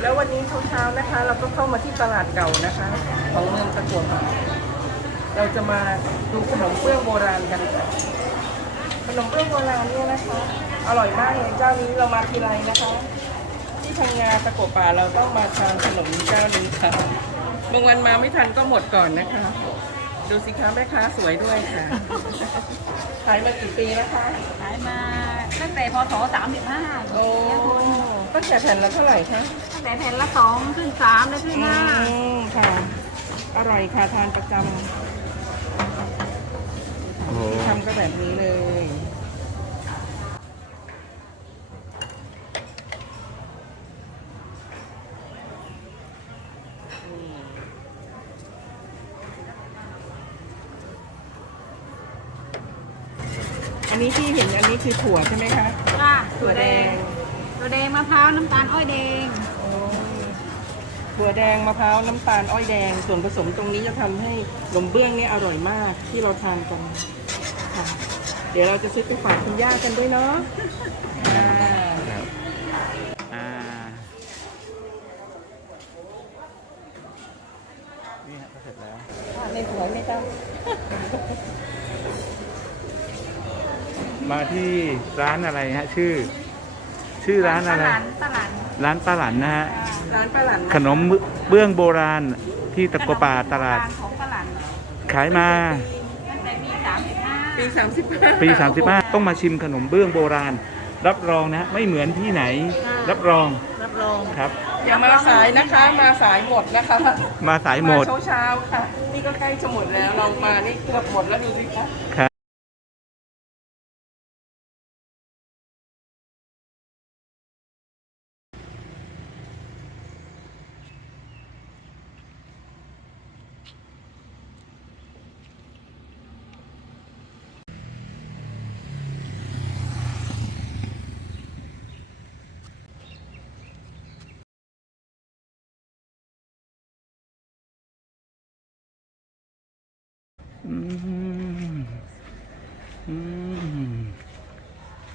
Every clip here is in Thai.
แล้ววันนี้เช้าๆนะคะ เราก็เข้ามาที่ตลาดเก่านะคะ ของเมืองตะกัวป่าเราจะมาดูขนมเบื้องโบราณกันค่ะขนมเบื้องโบราณเนี่ยนะคะ อร่อยมากเลยเจ้านี้เรามาทีไรนะคะ ที่พังงาตะกัวป่าเราต้องมาทานขนมเจ้านี้ค่ะบางวันมาไม่ทันก็หมดก่อนนะคะ ดูสิคะแม่ค้าสวยด้วยค่ะขายมากี่ปีแล้วคะ ขายมาตั้งแต่พศ35โอ้ ตั้งแต่แผ่นละเท่าไหร่คะตั้งแต่แผ่นละสองขึ้นสามแล้วขึ้นอืห้ามค่ะ อร่อยค่ะทานประจโอ้โหำทำก็แบบนี้เลย อันนี้ที่เห็นอันนี้คือถั่วใช่ไหมคะค่ะถั่วแดงตัวแดง มะพร้าวน้ำตาลอ้อยแดงโอ้ยถั่วแดงมะพร้าวน้ำตาลอ้อยแดง ส่วนผสมตรงนี้จะทำให้ขนมเบื้องนี่อร่อยมากที่เราทานกันค่ะเดี๋ยวเราจะซื้อไปฝากคุณย่ากันด้วยเนาะอ่า ครับอ่านี่ฮะก็เสร็จแล้วในสวยไหมจ๊ะมาที่ร้านอะไรฮะชื่อ ชื่อร้านอะไร ตลาดตลาดร้านป้าหลันนะฮะ ร้านป้าหลันขนมเบื้องโบราณที่ตะกัวป่าตลาด ของตลาดขายมาตั้งแต่ปี35ปีสามสิบห้าปี 35 ต้องมาชิมขนมเบื้องโบราณ รับรองนะ ไม่เหมือนที่ไหน รับรองรับรองครับ อย่ามาสายนะคะ มาสายหมดนะคะ มาสายหมดเช้าเช้าๆค่ะ นี่ก็ใกล้จะหมดแล้วลองมานี่เกือบหมดแล้วดูสิคะ ครับ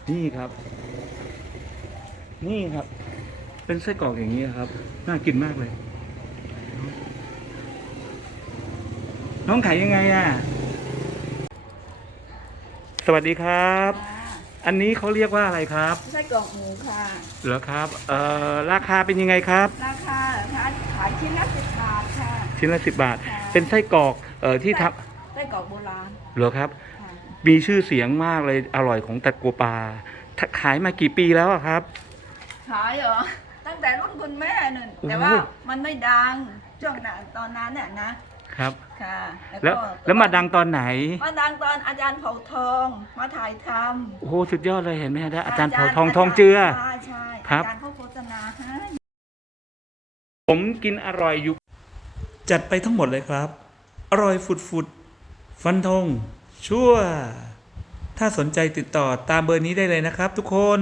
นี่ครับ นี่ครับ เป็นไส้กรอกอย่างนี้ครับ น่ากินมากเลย น้องขายยังไงอะ สวัสดีครับ อันนี้เขาเรียกว่าอะไรครับไส้กรอกหมูค่ะเหรอครับ เอ่อ ราคาเป็นยังไงครับ ราคาขายชิ้นละสิบบาทค่ะ ชิ้นละสิบบาทค่ะเป็นไส้กรอก เอ่อ ที่ทไส้กรอกโบราณำเหรอครับ ค่ะมีชื่อเสียงมากเลยอร่อยของตะกัวปาถ้าขายมากี่ปีแล้วอะครับ ขายเหรอ ตั้งแต่รุ่นคุณแม่นั่นโอ้โห แต่ว่ามันไม่ดังช่วงนั้นตอนนั้นน่ะนะครับ ค่ะแล้วก็แล้วมาดังตอนไหน มาดังตอนอาจารย์เผ่าทองมาถ่ายทำโอ้โหสุดยอดเลยเห็นไหมฮะอาจารย์เผาทองทองเจือ ใช่ใช่ครับ อาจารย์เขาโฆษณาให้ ผมกินอร่อยอยู่ จัดไปทั้งหมดเลยครับ อร่อยฝุดฝุดๆ ฟันธงชั่ว ถ้าสนใจติดต่อตามเบอร์นี้ได้เลยนะครับทุกคน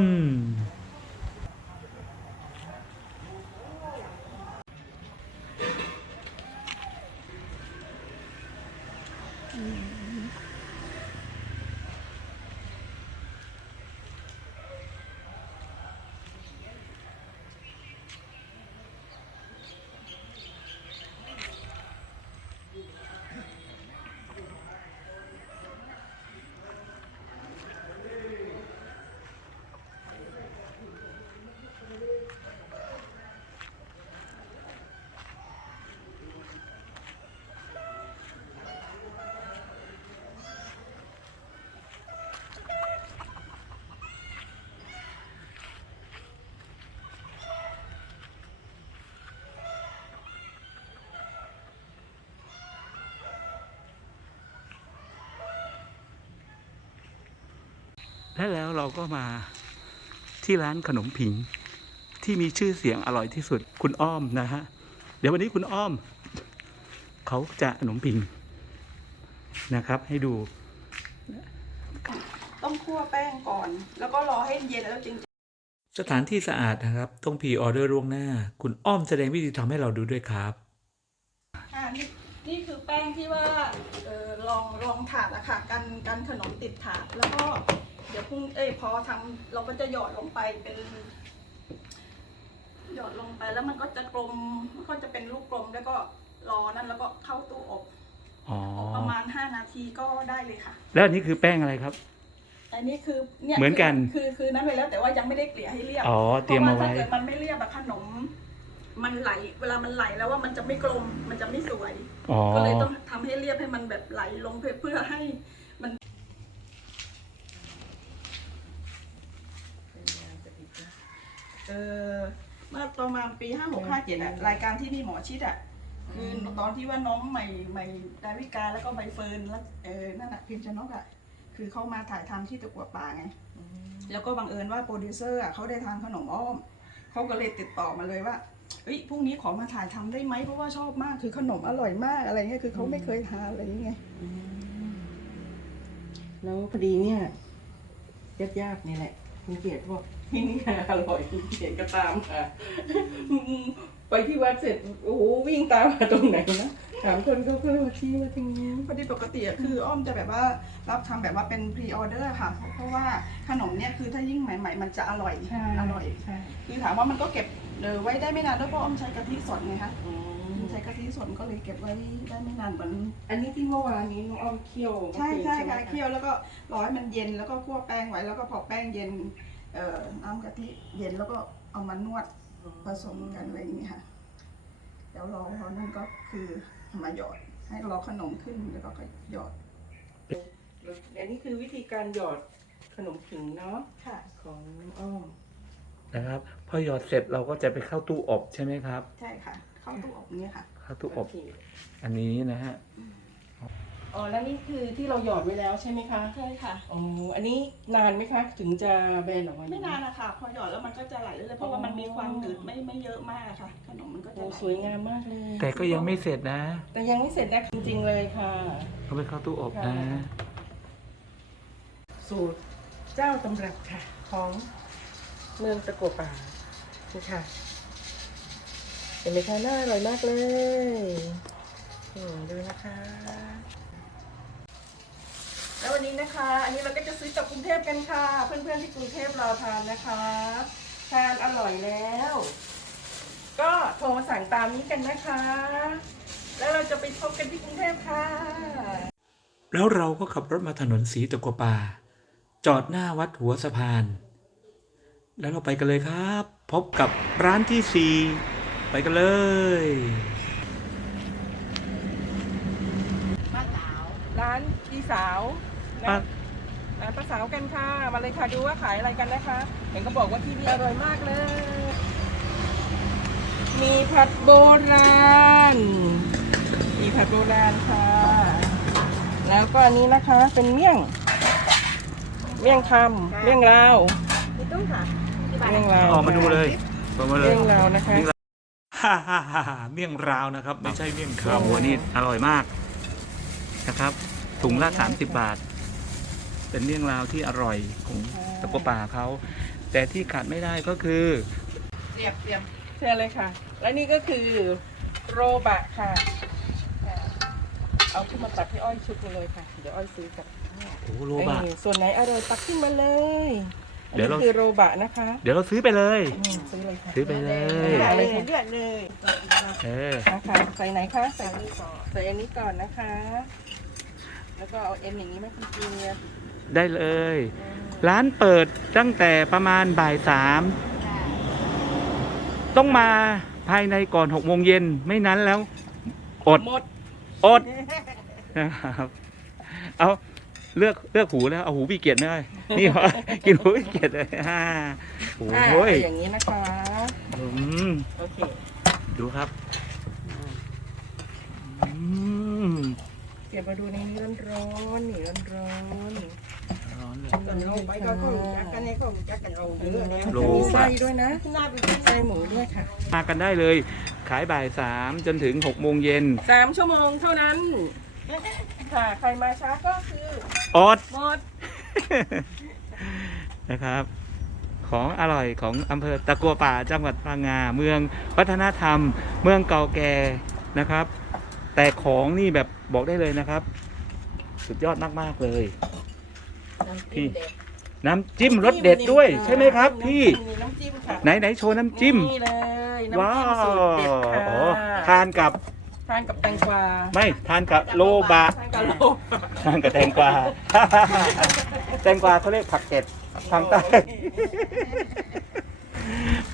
และแล้วเราก็มาที่ร้านขนมผิง ที่มีชื่อเสียงอร่อยที่สุดคุณอ้อมนะฮะ เดี๋ยววันนี้คุณอ้อม เขาจะขนมผิงนะครับ ให้ดู ต้องคั่วแป้งก่อน แล้วก็รอให้เย็นแล้วจึงสถานที่สะอาดนะครับ ต้องพรีออเดอร์ล่วงหน้า คุณอ้อมแสดงวิธีทำให้เราดูด้วยครับ อ่านี่นี่คือแป้งที่ว่าเออลองลองถาดอะค่ะกันกันขนมติดถาดแล้วก็ เดี๋ยวพรุ่งเอ้ยพอทำเราก็จะหยอดลงไปเป็น หยอดลงไปแล้วมันก็จะกลมมันก็จะเป็นลูกกลมแล้วก็รอนั่นแล้วก็เข้าตู้อบอ๋ออบประมาณ5นาทีก็ได้เลยค่ะ แล้วอันนี้คือแป้งอะไรครับ อันนี้คือเนี่ยเหมือนกันคือคือคือนั้นไปแล้วแต่ว่ายังไม่ได้เกลี่ยให้เรียบอ๋อเตรียมมาไว้พระถ้าเกิดมันไม่เรียบอะขนม มันไหล เวลามันไหลแล้วว่ามันจะไม่กลมมันจะไม่สวยอ๋อก็เลยต้องทำให้เรียบให้มันแบบไหลลงเพื่อเพื่อให้มัน เออเมื่อประมาณปีห้าหกห้าเจ็ดอะรายการที่มีหมอชิดอะคือตอนที่ว่าน้องใหม่ใหม่ดาวิกาแล้วก็ใบเฟิร์นแล้วเออนั่นอะพิมพ์ชนกอะคือเขามาถ่ายทำที่ตะกัวป่าไงแล้วก็บังเอิญว่าโปรดิวเซอร์อะเขาได้ทานขนมอ้อมเขาก็เลยติดต่อมาเลยว่าเฮ้ยพรุ่งนี้ขอมาถ่ายทำได้ไหมเพราะว่าชอบมากคือขนมอร่อยมากอะไรเงี้ยคือเขาไม่เคยทานอะไรอย่างเงี้ยแล้วพอดีเนี่ยญาติญาติๆนี่แหละคุณเกียรติบอก ที่นี่อร่อยคุณเกียรติก็ตามค่ะ ไปที่วัดเสร็จโอ้โหวิ่งตามมาตรงไหนนะถามคนเขาก็เลยมาชี้มาทางนี้พอดีปกติอะคืออ้อมจะแบบว่ารับทำแบบว่าเป็นพรีออเดอร์ค่ะ เพราะว่าขนมเนี่ยคือถ้ายิ่งใหม่ ๆ มันจะอร่อยใช่อร่อย ใช่คือถามว่ามันก็เก็บเออไว้ได้ไม่นานด้วยเพราะอ้อมใช้กะทิสดไงคะอืมใช้กะทิสดก็เลยเก็บไว้ได้ไม่นานเหมือน อันนี้ที่เมื่อวานนี้น้องอ้อมเคี่ยวใช่ใช่ไหมค่ะเคี่ยวแล้วก็รอให้มันเย็นแล้วก็คั่วแป้งไว้แล้วก็พอแป้งเย็น เอ่อน้ำกะทิเย็นแล้วก็เอามานวดผสมกันอะไรอย่างเงี้ยค่ะเดี๋ยวรอพอนั่นก็คือมาหยอด ให้รอขนมขึ้นแล้วก็หยอดอันนี้คือวิธีการหยอดขนมผิงเนาะค่ะของน้องอ้อมนะครับ พอหยอดเสร็จเราก็จะไปเข้าตู้อบใช่ไหมครับ ใช่ค่ะ เข้าตู้อบเนี่ยค่ะ เข้าตู้อบ โเค อันนี้นะฮะอ๋ อแล้วนี่คือที่เราหยอดไว้แล้วใช่ไหมคะใช่ค่ะ อ๋ออันนี้นานไหมคะถึงจะแบนออกมาไม่นานนะคะพอหยอดแล้วมันก็จะไหลเลยๆเพราะว่ามันมีความหนืดไม่ไม่เยอะมากค่ะ ขนมมันก็จะโอ้ไหลสวยงามมากเลยแต่ก็ยังไม่เสร็จนะแต่ยังไม่เสร็จนะจริงๆเลยค่ะต้องไปเข้าตู้อบนะค่ะสูตรเจ้าตำรับค่ะ ของเมืองตะกัวป่านี่ค่ะเห็นไหมคะน่าอร่อยมากเลยอืมดูนะคะ แล้ววันนี้นะคะ อันนี้เราก็จะซื้อจากกรุงเทพกันค่ะ เพื่อนๆที่กรุงเทพรอทานนะคะทานอร่อยแล้ว ก็โทรมาสั่งตามนี้กันนะคะ แล้วเราจะไปพบกันที่กรุงเทพค่ะ แล้วเราก็ขับรถมาถนนสีตะกัวป่า จอดหน้าวัดหัวสะพาน แล้วเราไปกันเลยครับ พบกับร้านที่สี่ไปกันเลยร้านพี่สาว นะป้าร้านป้าสาวกันค่ะ มาเลยค่ะดูว่าขายอะไรกันนะคะ เห็นก็บอกว่าที่นี่อร่อยมากเลย มีผัดโบราณ มีผัดโบราณค่ะ แล้วก็อันนี้นะคะเป็นเมี่ยง เมี่ยงคำเมี่ยงลาวพี่ตุ้งค่ะเมี่ยงลาวออกมาดูเลยออกมาเลยเมี่ยงลาวนะคะฮ่าฮ่าฮ่าฮ่าเมี่ยงราวนะครับ ไม่ใช่เมี่ยงขาคำหมูนี่อร่อยมากนะครับถุงละ 30 บาท เป็นเมี่ยงลาวที่อร่อยของตะกัวป่าเขา แต่ที่ขาดไม่ได้ก็คือเตรียมเตรียมเชิญเลยค่ะ และนี่ก็คือโรบะค่ะอ่าเอาขึ้นมาตัดให้อ้อยชุดหนึ่งเลยค่ะ เดี๋ยวอ้อยซื้อกับโอ้โลบะเออส่วนไหนอร่อยตักขึ้นมาเลยอันเดี๋ยวนี้เรา คือโรบะนะคะเดี๋ยวเราซื้อไปเลย อืมซื้อเลยค่ะซื้อไปเลยอาเลยค่ะเลือดเลยเออ นะคะใส่ไหนคะใส่อันนี้ก่อนใส่อันนี้ก่อนนะคะ แล้วก็เอาเอ็นอย่างนี้ไหมคุณเจียบ ได้เลย ร้านเปิดตั้งแต่ประมาณบ่ายสามต้องมาภายในก่อนหกโมงเย็นไม่นั้นแล้ว อดหมดอดนะครับเอาเลือกเลือกหูแล้วเอาหูพี่เกียรติไม่ได้นี่เหรอกินหูพี่เกียรติเลยฮ่าโอ้อ่าโหยอย่างนี้นะคะอืมโอเคดูครับอืมเก็บมาดูในนี้ร้อนๆนี่ร้อนร้ อนเลยๆส่วนลงไปก็ก็จักกันเนี่ยก็จักกันเอาเยอะเนี่ยโลมีไส้ด้วยนะหน้าไปที่ไส้หมูด้วยค่ะมากันได้เลย ขายบ่ายสามจนถึงหกโมงเย็นสามชั่วโมงเท่านั้น ค่ะ ใครมาช้าก็คืออด หมด นะครับ ของอร่อยของอำเภอตะกัวป่าจังหวัดพังงา เมืองวัฒนธรรม เมืองเก่าแก่นะครับ แต่ของนี่แบบบอกได้เลยนะครับ สุดยอดมาก ๆ เลย พี่ น้ำจิ้มรสเด็ดด้วย ใช่ไหมครับ พี่ มีน้ำจิ้มค่ะไหนไหนโชว์น้ำจิ้ม นี่เลยน้ำจิ้มสูตรเด็ดค่ะโอ้ทานกับทานกับแตงกวาไม่ทานกับโลบะทานกับโลทานกับแตงกวา แตงกวาเขาเรียกผักเก็ดทางใต้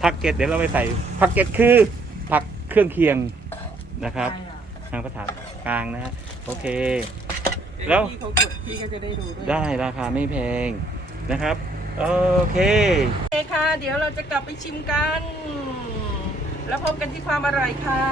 ผักเก็ดเดี๋ยวเราไปใส่ผักเก็ดคือผักเครื่องเคียงนะครับทางภาษากลางนะฮะโอเค แล้ว พี่เขากดพี่ก็จะได้ดูด้วยได้ราคาไม่แพงนะครับ โอเค โอเคค่ะ เดี๋ยวเราจะกลับไปชิมกัน แล้วพบกันที่ความอร่อยค่ะ